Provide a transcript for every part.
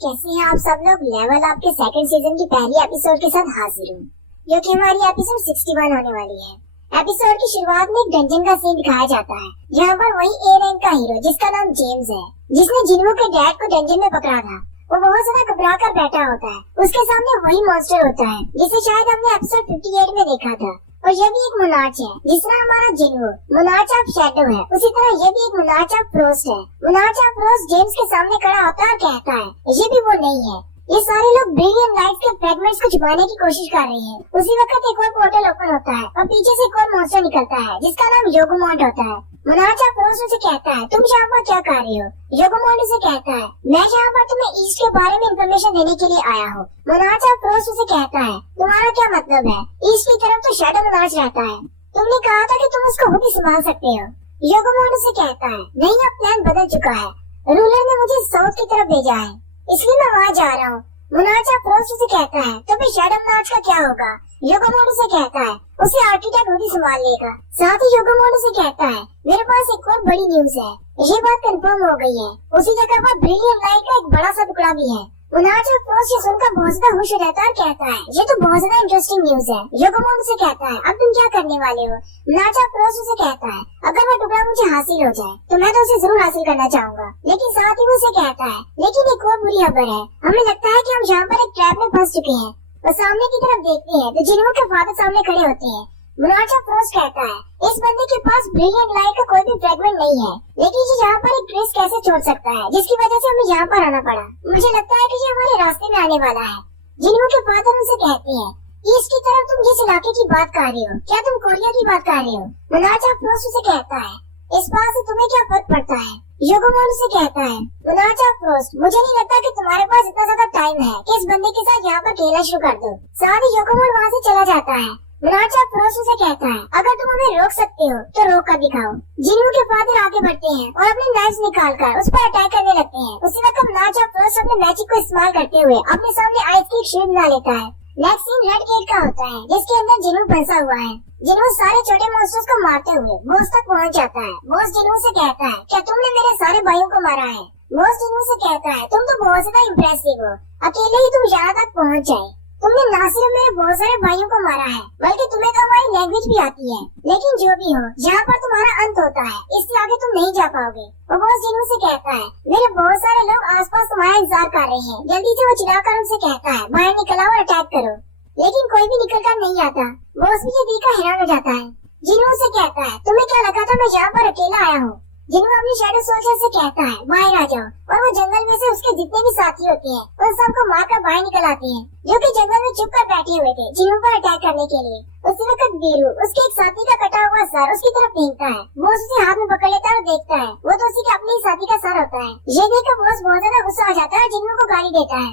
कैसे हैं आप सब लोग। लेवल अप के सेकंड सीजन की पहली एपिसोड के साथ हाजिर हूँ, जो कि हमारी एपिसोड 61 होने वाली है। एपिसोड की शुरुआत में एक डंजन का सीन दिखाया जाता है, जहाँ पर वही ए रैंक का हीरो, जिसका नाम जेम्स है, जिसने जिन्हों के डैड को डंजन में पकड़ा था, वो बहुत ज्यादा घबरा कर बैठा होता है। उसके सामने वही मॉन्स्टर होता है जिसे शायद हमने एपिसोड 58 में देखा था। और ये भी एक मोनार्च है, जिस तरह हमारा जिन्हो मोनार्च ऑफ शैडो है, उसी तरह ये भी एक मोनार्च ऑफ फ्रोस्ट है। मोनार्च ऑफ फ्रोस्ट जेम्स के सामने खड़ा होता है और कहता है ये भी वो नहीं है। ये सारे लोग ब्रिलियंट लाइट के फ्रैगमेंट्स को छुपाने की कोशिश कर रहे हैं। उसी वक्त एक और पोर्टल ओपन होता है और पीछे से एक और मॉन्स्टर निकलता है, जिसका नाम योगोमॉन्ड होता है। मोनार्च ऑफ फ्रोस्ट उसे कहता है तुम यहाँ पर क्या कर रहे हो। योगोमॉन्ड उसे कहता है मैं यहाँ पर तुम्हें ईस्ट के बारे में इंफॉर्मेशन देने के लिए आया हूँ। मोनार्च ऑफ फ्रोस्ट उसे कहता है तुम्हारा क्या मतलब है, ईस्ट की तरफ तो शैडो मोनार्च रहता है, तुमने कहा था कि तुम उसको खुद ही संभाल सकते हो। योगोमॉन्ड उसे कहता है नहीं, अब प्लान बदल चुका है, रूलर ने मुझे साउथ की तरफ भेजा है, इसलिए मैं वहाँ जा रहा हूँ। मोनार्च ऑफ फ्रोस्ट उसे कहता है तो फिर शैडो मोनार्च का क्या होगा। योगोमॉन्ड उसे कहता है उसे आर्किटेक्ट खुद ही संभाल लेगा। साथ ही योगोमॉन्ड उसे कहता है मेरे पास एक और बड़ी न्यूज है, ये बात कंफर्म हो गई है, उसी जगह पर ब्रिलियंट लाइट का एक बड़ा सा टुकड़ा भी है। मोनार्च ऑफ फ्रोस्ट ये सुनकर बहुत ज्यादा खुश हो जाता है और कहता है ये तो बहुत ज्यादा इंटरेस्टिंग न्यूज है। योगोमॉन्ड उसे कहता है अब तुम क्या करने वाले हो। मोनार्च ऑफ फ्रोस्ट उसे कहता है अगर वो टुकड़ा मुझे हासिल हो जाए तो मैं तो उसे जरूर हासिल करना चाहूंगा, लेकिन साथ ही वो उसे कहता है लेकिन एक और बुरी खबर है, हमें लगता है कि हम यहाँ पर एक ट्रैप में फंस चुके हैं। वो सामने की तरफ देखते हैं तो जिन्हों के फादर सामने खड़े होते हैं। मोनार्च ऑफ फ्रोस्ट कहता है इस बंदे के पास ब्रिलियंट लाइट का कोई भी फ्रैगमेंट नहीं है, लेकिन ये यहाँ पर एक ट्रेस कैसे छोड़ सकता है, जिसकी वजह से हमें यहाँ पर आना पड़ा। मुझे लगता है कि ये हमारे रास्ते में आने वाला है। जिन्हों के फादर उनसे कहते हैं ईस्ट की तरफ तुम जिस इलाके की बात कर रहे हो, क्या तुम कोरिया की बात कर रहे हो। मोनार्च ऑफ फ्रोस्ट उसे कहता है इस बात से तुम्हें क्या फर्क पड़ता है। योगोमॉन्ड से कहता है मोनार्च ऑफ फ्रोस्ट मुझे नहीं लगता कि तुम्हारे पास इतना ज्यादा टाइम है कि इस बंदे के साथ यहाँ पर खेलना शुरू कर दो। साथ ही योगोमॉन्ड वहाँ से चला जाता है। मोनार्च ऑफ फ्रोस्ट उसे कहता है अगर तुम हमें रोक सकते हो तो रोक कर दिखाओ। जिन्हों के फादर आगे बढ़ते हैं और अपने नाइफ्स निकालकर उस पर अटैक करने लगते हैं। उसी वक्त मोनार्च ऑफ फ्रोस्ट अपने मैजिक को इस्तेमाल करते हुए अपने सामने आइस की एक शील्ड बना लेता है। नेक्स्ट सीन रेड गेट का होता है, जिसके अंदर जिन्हों फंसा हुआ है। जिन्हों सारे छोटे मॉन्स्टर्स को मारते हुए बॉस तक पहुंच जाता है। बॉस जिन्हों से कहता है क्या तुमने मेरे सारे भाइयों को मारा है। बॉस जिन्हों से कहता है तुम तो बहुत ज्यादा इम्प्रेसिव हो, अकेले ही तुम यहाँ तक पहुँच जाए, तुमने ना सिर्फ मेरे बहुत सारे भाइयों को मारा है बल्कि तुम्हें तो हमारी लैंग्वेज भी आती है। लेकिन जो भी हो यहाँ पर तुम्हारा अंत होता है, इससे आगे तुम नहीं जा पाओगे। और बॉस जिन्हों से कहता है मेरे बहुत सारे लोग आसपास तुम्हारा इंतजार कर रहे हैं, जल्दी से वो चिल्लाकर उनसे कहता है बाहर निकल आओ और अटैक करो, लेकिन कोई भी निकल कर नहीं आता। बॉस भी ये देखकर हैरान हो जाता है। जिन्हों से कहता है तुम्हें क्या लगा था मैं यहाँ पर अकेला आया हूँ। जिन्हों अपनी शैडो सोल्जर से कहता है बाहर आ जाओ, और वो जंगल में से उसके जितने भी साथी होते हैं उन सबको मारकर बाहर निकल आते हैं, जो कि जंगल में चुप कर बैठे हुए थे जिन्हों पर अटैक करने के लिए। उसी वक्त बीरू उसके एक साथी का कटा हुआ सर उसकी तरफ फेंकता है। वो उसे हाथ में पकड़ लेता है और देखता है वो तो उसी के अपने ही साथी का सर होता है। ये देखकर बॉस बहुत ज्यादा गुस्सा हो जाता है और जिन्हों को गाली देता है।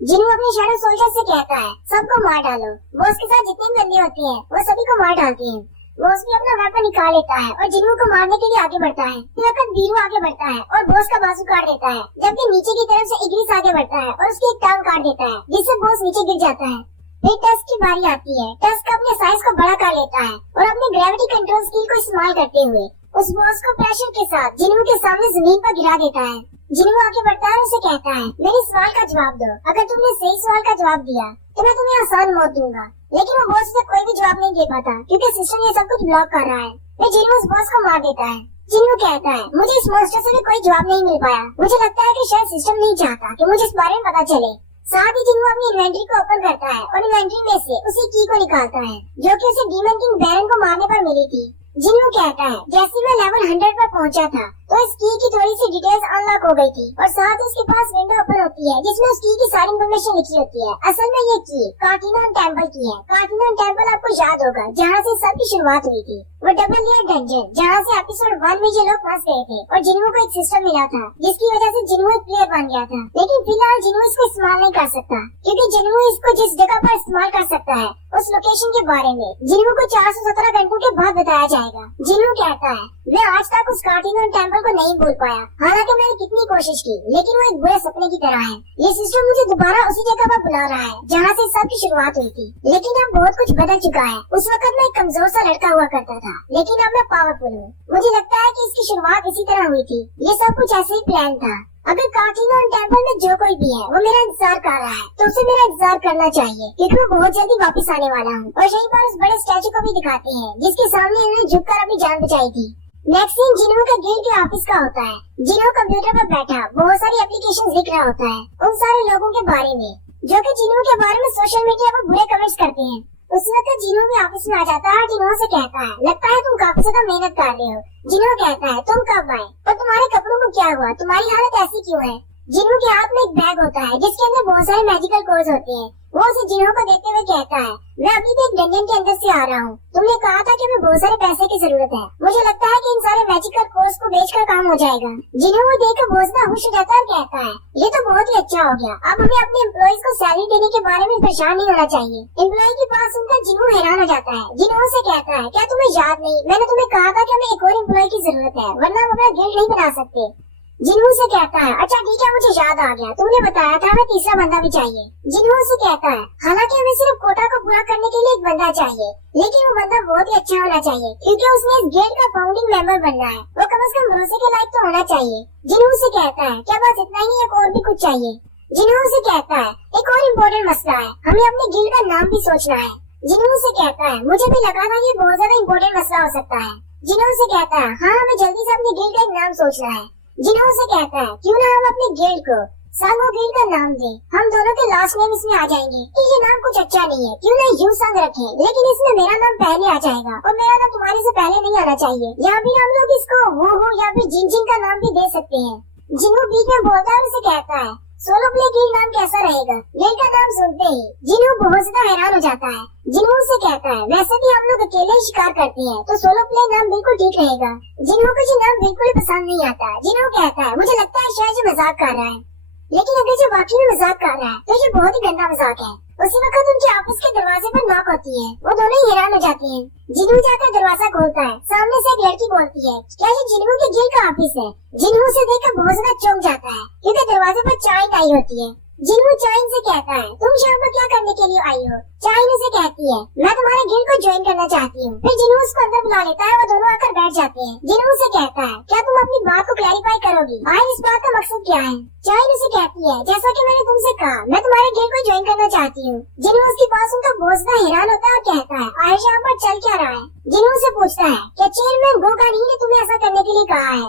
जिन्हों अपने शैडो सोल्जर से कहता है सबको मार डालो। बॉस के साथ जितने भी बंदे होते हैं वो सभी को मार डालते हैं। बॉस भी अपना वेपन निकाल लेता है और जिन्हों को मारने के लिए आगे बढ़ता है। फिर बीरू आगे बढ़ता है और बॉस का बाजू काट देता है, जबकि नीचे की तरफ से इग्रिस आगे बढ़ता है और उसकी एक टांग काट देता है, जिससे बॉस नीचे गिर जाता है। फिर टस्क की बारी आती है। टस्क अपने साइज को बड़ा कर लेता है और अपने ग्रेविटी कंट्रोल स्किल को इस्तेमाल करते हुए उस बॉस को प्रेशर के साथ जिन्हों के सामने जमीन पर गिरा देता है। जिन्हों आगे बढ़ता है उसे कहता है मेरे सवाल का जवाब दो, अगर तुमने सही सवाल का जवाब दिया तो मैं तुम्हें आसान मौत दूंगा। लेकिन वो बॉस से कोई भी जवाब नहीं दे पाता क्योंकि सिस्टम ये सब कुछ ब्लॉक कर रहा है। फिर जिन्हों उस बॉस को मार देता है। जिन्हों कहता है मुझे इस मॉन्स्टर से भी कोई जवाब नहीं मिल पाया, मुझे लगता है कि शायद सिस्टम नहीं चाहता कि मुझे इस बारे में पता चले। साथ ही जिन्हों अपनी इन्वेंटरी को ओपन करता है और इन्वेंटरी में से उसी की को निकालता है जो कि उसे डीमन किंग बैरन को मारने पर मिली थी। जिन्हों कहता है जैसे मैं लेवल 100 पर पहुंचा था तो इस की थोड़ी सी डिटेल्स अनलॉक हो गई थी और साथ ही उसके पास विंडो ओपन होती है जिसमें उस की सारी इन्फॉर्मेशन लिखी होती है। असल में ये की कार्टिनन टेम्पल की है। कार्टिनन टेम्पल आपको याद होगा जहाँ से सबकी शुरुआत हुई थी, वो डबल लेयर डंजन जहाँ से एपिसोड 1 में ये लोग फंस गए थे और जिन्हों को एक सिस्टम मिला था जिसकी वजह से जिन्हों एक प्लेयर बन गया था। लेकिन फिलहाल जिन्हों इसको इस्तेमाल नहीं कर सकता क्योंकि जिन्हों इसको जिस जगह पर इस्तेमाल कर सकता है उस लोकेशन के बारे में जिन्हों को 417 घंटों के बाद बताया जाएगा। जिन्हों कहता है मैं आज तक उस कार्टिनन टेम्पल टेम्पल को नहीं भूल पाया। हालांकि मैंने कितनी कोशिश की, लेकिन वो एक बुरे सपने की तरह है। ये सिस्टम मुझे दोबारा उसी जगह पर बुला रहा है जहाँ से सबकी शुरुआत हुई थी। लेकिन अब बहुत कुछ बदल चुका है। उस वक्त मैं एक कमजोर सा लड़का हुआ करता था, लेकिन अब मैं पावरफुल हूँ। मुझे लगता है कि इसकी शुरुआत इसी तरह हुई थी। ये सब कुछ ऐसे ही प्लान था। अगर कार्टिनो टेम्पल में जो कोई भी है वो मेरा इंतजार कर रहा है, तो उसे मेरा इंतजार करना चाहिए, क्योंकि मैं बहुत जल्दी वापस आने वाला हूँ। और यहीं पर उस बड़े स्टैचू को भी दिखाते हैं जिसके सामने इन्होंने झुककर अपनी जान बचाई थी। नेक्स्ट सीन जिन्हों का गिल्ड के ऑफिस का होता है। जिन्हों कंप्यूटर पर बैठा बहुत सारी एप्लीकेशन लिख रहा होता है उन सारे लोगों के बारे में जो कि जिन्हों के बारे में सोशल मीडिया पर बुरे कमेंट्स करते हैं। उस वक्त जिन्हों भी ऑफिस में आ जाता है, जिन्हों से कहता है, लगता है तुम काफी ज्यादा मेहनत कर रहे हो। जिन्हों कहता है, तुम कब आए और तुम्हारे कपड़ों को क्या हुआ, तुम्हारी हालत ऐसी क्यों है। जिन्हों के हाथ में एक बैग होता है जिसके अंदर बहुत सारे मैजिकल कोर्स होते हैं। वो उसे जिन्हों को देखते हुए कहता है, मैं अभी भी एक डंजन के अंदर से आ रहा हूँ। तुमने कहा था कि हमें बहुत सारे पैसे की जरूरत है। मुझे लगता है कि इन सारे मैजिकल कोर्स को बेचकर काम हो जाएगा। जिन्हों वो देखकर बहुत ज्यादा खुश हो जाता है और कहता है, ये तो बहुत ही अच्छा हो गया। अब हमें अपने एम्प्लॉइज को सैलरी देने के बारे में परेशान नहीं होना चाहिए। एम्प्लॉय की बात सुनकर जिन्हों हैरान हो जाता है। जिन्हों से कहता है, क्या तुम्हें याद नहीं, मैंने तुम्हें कहा था कि हमें एक और एम्प्लॉय की जरूरत है, वरना हम अपना गिल्ड नहीं बना सकते। जिन्हों से कहता है, अच्छा ठीक है, मुझे याद आ गया, तुमने बताया था हमें तीसरा बंदा भी चाहिए। जिन्हों से कहता है, हालांकि हमें सिर्फ कोटा को पूरा करने के लिए एक बंदा चाहिए, लेकिन वो बंदा बहुत ही अच्छा होना चाहिए, क्योंकि उसने इस गिल्ड का फाउंडिंग मेंबर बनना है। वो कम से कम भरोसे के लायक तो होना चाहिए। जिन्हों से कहता है, क्या बस इतना ही, एक और भी कुछ चाहिए। जिन्हों से कहता है, एक और इम्पोर्टेंट मसला है, हमें अपने गिल्ड का नाम भी सोचना है। जिन्हों से कहता है, मुझे भी लगा था ये बहुत ज्यादा इम्पोर्टेंट मसला हो सकता है। जिन्हों से कहता है, हाँ हमें जल्दी से अपने गिल्ड का एक नाम सोचना है। जिन्हों से कहता है, क्यों ना हम अपने गिल्ड को सांगो गिल्ड का नाम दें, हम दोनों के लास्ट नेम इसमें आ जाएंगे। ये नाम कुछ अच्छा नहीं है, क्यों ना यू संग रखें, लेकिन इसमें मेरा नाम पहले आ जाएगा और मेरा नाम तुम्हारे से पहले नहीं आना चाहिए। या फिर हम लोग इसको वो या फिर जिन जिन का नाम भी दे सकते हैं। जिन्हों बीच में बोलता है उसे कहता है, सोलो प्ले गिल्ड नाम कैसा रहेगा। गिल्ड का नाम सुनते ही जिन्हों बहुत ज्यादा हैरान हो जाता है। जिन्हों से कहता है, वैसे भी हम लोग अकेले ही शिकार करते हैं, तो सोलो प्ले नाम बिल्कुल ठीक रहेगा। जिन्हों को ये नाम बिल्कुल पसंद नहीं आता। जिन्हों कहता है, मुझे लगता है शायद ये मजाक कर रहा है, लेकिन अगर ये वाकई में मजाक कर रहा है तो ये बहुत ही गंदा मजाक है। उसी वक्त उनके ऑफिस के दरवाजे पर नॉक होती है। वो दोनों ही हैरान हो जाते हैं। जिन्हों जाकर दरवाजा खोलता है। सामने से एक लड़की बोलती है, क्या ये जिन्हों के गिल्ड का ऑफिस है। जिन्हों से देखकर बहुत ज्यादा चौंक जाता है, क्योंकि दरवाजे पर चाइन आई होती है। जिन्हों चाइन से कहता है, तुम यहाँ पर क्या करने के लिए आई हो। चाइन उसे कहती है, मैं तुम्हारे गिल्ड को ज्वाइन करना चाहती हूँ। फिर जिन्हों उसको अंदर बुला लेता है। वो दोनों आकर बैठ जाते हैं। जिन्हों से कहता है, क्या तुम अपनी बात को क्लैरिफाई करोगी, आखिर इस बात का मकसद क्या है। चाइन उसे कहती है, जैसा कि मैंने तुमसे कहा, मैं तुम्हारे गिल्ड को ज्वाइन करना चाहती हूँ। जिन्हों उसकी बात सुनकर बहुत ज्यादा हैरान होता है और कहता है, आयशा यहाँ पर चल क्या रहा है। जिन्हों से पूछता है, क्या चेयरमैन गोगा नहीं ने तुम्हें ऐसा करने के लिए कहा है।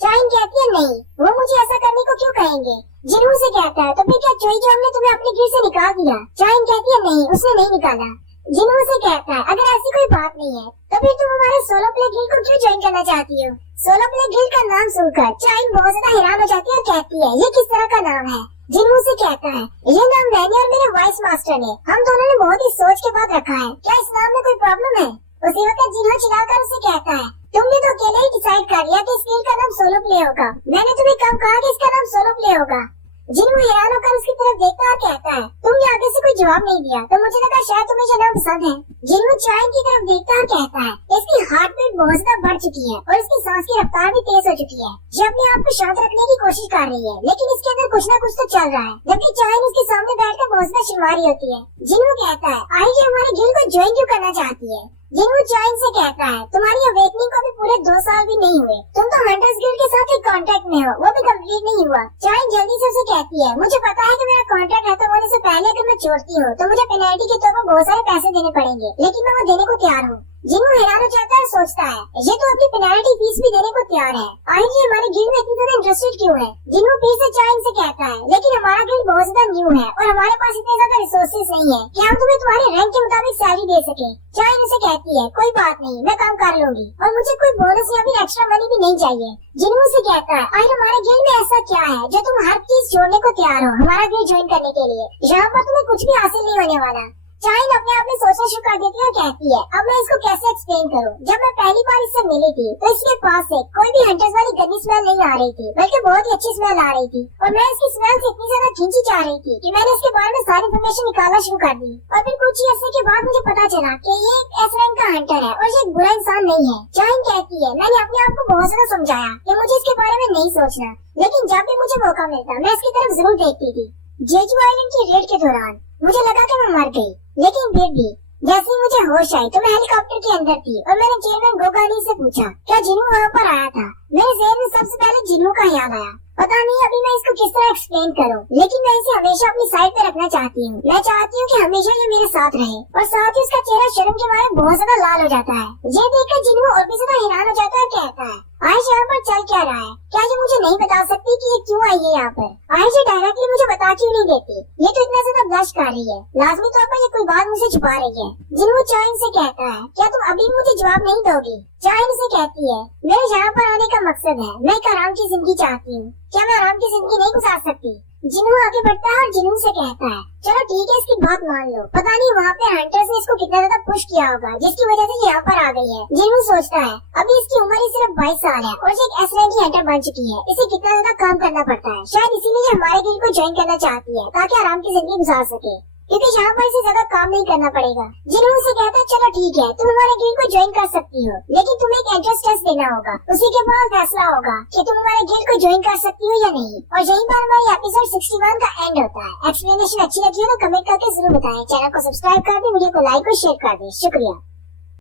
चाइन कहती है, नहीं, वो मुझे ऐसा करने को क्यों कहेंगे। जिन्हों से कहता है, तो फिर क्या चोई जो हमने तुम्हें अपने गिल्ड से निकाल दिया। चाइन कहती है, नहीं, उसने नहीं निकाला। जिन्हों से कहता है, अगर ऐसी कोई बात नहीं है तो फिर तुम हमारे सोलो प्ले गिल्ड को क्यों ज्वाइन करना चाहती हो। सोलो प्ले गिल्ड का नाम सुनकर चाइन बहुत ज्यादा हैरान हो जाती है और कहती है, ये किस तरह का नाम है। जिन्हों से कहता है, ये नाम मैंने और मेरे वाइस मास्टर ने, हम दोनों ने बहुत ही सोच के बाद रखा है, क्या इस नाम में कोई प्रॉब्लम है। उसी वक्त जिन्हों चिल्लाकर उसे कहता है, तुमने तो अकेले ही डिसाइड कर लिया कि इस गिल्ड का नाम सोलो प्ले होगा। मैंने तुम्हें कब कहा कि इसका नाम सोलो प्ले होगा। जिन्हों हैरान होकर उसकी तरफ देखता है और कहता है, तुमने आगे से कोई जवाब नहीं दिया, तो मुझे लगा शायद तुम्हें ये नाम पसंद है। जिन्हों चाइन की तरफ देखता है और कहता है, इसकी हार्ट बीट बहुत ज्यादा बढ़ चुकी है और इसकी सांस की रफ्तार भी तेज हो चुकी है। ये अपने आप को शांत रखने की कोशिश कर रही है, लेकिन इसके अंदर कुछ न कुछ तो चल रहा है। जबकि चाइन उसके सामने बैठकर बहुत ज्यादा शर्मा रही होती है। जिन्हों कहता है, आइए हमारे गिल्ड को ज्वाइन क्यों करना चाहती है। जिन्हों चाइन से कहता है, तुम्हारी अवेकनिंग को भी पूरे 2 साल भी नहीं हुए, तुम तो हंटर्स गिल्ड के साथ एक कॉन्ट्रैक्ट में हो, वो भी कंप्लीट नहीं हुआ। चाइन जल्दी से उसे कहती है, मुझे पता है कि मेरा कॉन्ट्रैक्ट खत्म होने से पहले अगर मैं छोड़ती हूँ तो मुझे पेनल्टी के तौर पर बहुत सारे पैसे देने पड़ेंगे, लेकिन मैं वो देने को तैयार हूँ। जिन्हों हैरान हो जाता है, सोचता है, ये तो अपनी पेनल्टी फीस भी देने को तैयार है, आखिर ये हमारे गिल्ड में इतनी ज्यादा इंटरेस्टेड क्यों है। जिन्हों फिर से चाइन से कहता है, लेकिन हमारा गिल्ड बहुत ज्यादा न्यू है और हमारे पास इतने ज्यादा रिसोर्सेज नहीं है कि हम तुम्हें तुम्हारे रैंक के मुताबिक सैलरी दे सके। चाइन उसे कहती है, कोई बात नहीं, मैं काम कर लूंगी और मुझे कोई बोनस या फिर एक्स्ट्रा मनी भी नहीं चाहिए। जिन्हों से कहता है, आखिर हमारे गिल्ड में ऐसा क्या है जो तुम हर चीज छोड़ने को तैयार हो हमारा गिल्ड ज्वाइन करने के लिए। यहाँ पर तुम्हें कुछ भी हासिल नहीं होने वाला। चाइन अपने आप में सोचना शुरू कर देती है और कहती है अब मैं इसको कैसे एक्सप्लेन करूँ। जब मैं पहली बार इससे मिली थी तो इसके पास से कोई भी हंटर्स वाली गंदी स्मेल नहीं आ रही थी, बल्कि बहुत ही अच्छी स्मेल आ रही थी और मैं इसकी स्मेल से इतनी ज्यादा खींची जा रही थी कि मैंने इसके बारे में सारी इन्फॉर्मेशन निकालना शुरू कर दी। और फिर कुछ ही अर्से के बाद मुझे पता चला कि ये एक एस रैंक का हंटर है और ये एक बुरा इंसान नहीं है। चाइन कहती है मैंने अपने आप को बहुत ज्यादा समझाया कि मुझे इसके बारे में नहीं सोचना, लेकिन जब भी मुझे मौका मिलता मैं इसकी तरफ जरूर देखती थी। जेजू आइलैंड की रेड के दौरान मुझे लगा कि मैं मर गई, लेकिन फिर भी जैसे ही मुझे होश आई तो मैं हेलीकॉप्टर के अंदर थी और मैंने चेयरमैन गोगानी से पूछा क्या जिन्नू वहाँ पर आया था। मेरे ज़हन में सबसे पहले जिन्नू का ख्याल आया। पता नहीं अभी मैं इसको किस तरह एक्सप्लेन करूं, लेकिन मैं इसे हमेशा अपनी साइड पे रखना चाहती हूँ। मैं चाहती हूँ कि हमेशा ये मेरे साथ रहे और साथ ही उसका चेहरा शर्म के मारे बहुत ज्यादा लाल हो जाता है। ये देखकर जिन्नू और भी ज्यादा हैरान हो जाता है, कहता है आयश यहाँ पर चल क्या रहा है, क्या ये मुझे नहीं बता सकती कि ये क्यों आई है यहाँ पर। आयश डायरेक्टली मुझे बता क्यों नहीं देती, ये तो इतना ज्यादा ब्लश कर रही है, लाजमी तौर पर ये कोई बात मुझसे छुपा रही है। जिन्नू चाइन से कहता है क्या तुम अभी मुझे जवाब नहीं दोगी। चाइन से कहती है मेरे यहाँ पर आने का मकसद है, मैं एक आराम की जिंदगी चाहती हूँ, क्या मैं आराम की जिंदगी नहीं गुजार सकती। जिन्नू आगे बढ़ता है और जिन्नू से कहता है चलो ठीक है इसकी बात मान लो। पता नहीं वहाँ पे हंटर्स ने इसको कितना ज्यादा पुश किया होगा जिसकी वजह से यहाँ पर आ गई है। जिन्नू सोचता है अभी इसकी उम्र ही सिर्फ 22 साल है और ये एक एस रैंक की हंटर बन चुकी है, इसे कितना ज्यादा काम करना पड़ता है। शायद इसीलिए हमारे गिल्ड को ज्वाइन करना चाहती है ताकि आराम की जिंदगी गुजार सके, क्योंकि यहाँ पर इसे ज्यादा काम नहीं करना पड़ेगा। जिन्नू से कहता है चलो ठीक है तुम हमारे गिल्ड को ज्वाइन कर सकती हो, लेकिन तुम्हें एक एंट्रेंस टेस्ट देना होगा, उसी के बाद फैसला होगा कि तुम हमारे गिल्ड को ज्वाइन कर सकती हो या नहीं। और यही बार हमारी एपिसोड 61 का एंड होता है। एक्सप्लेनेशन अच्छी लगी हो तो कमेंट करके जरूर बताएं। चैनल को सब्सक्राइब कर दें, वीडियो को लाइक और शेयर कर दें। शुक्रिया।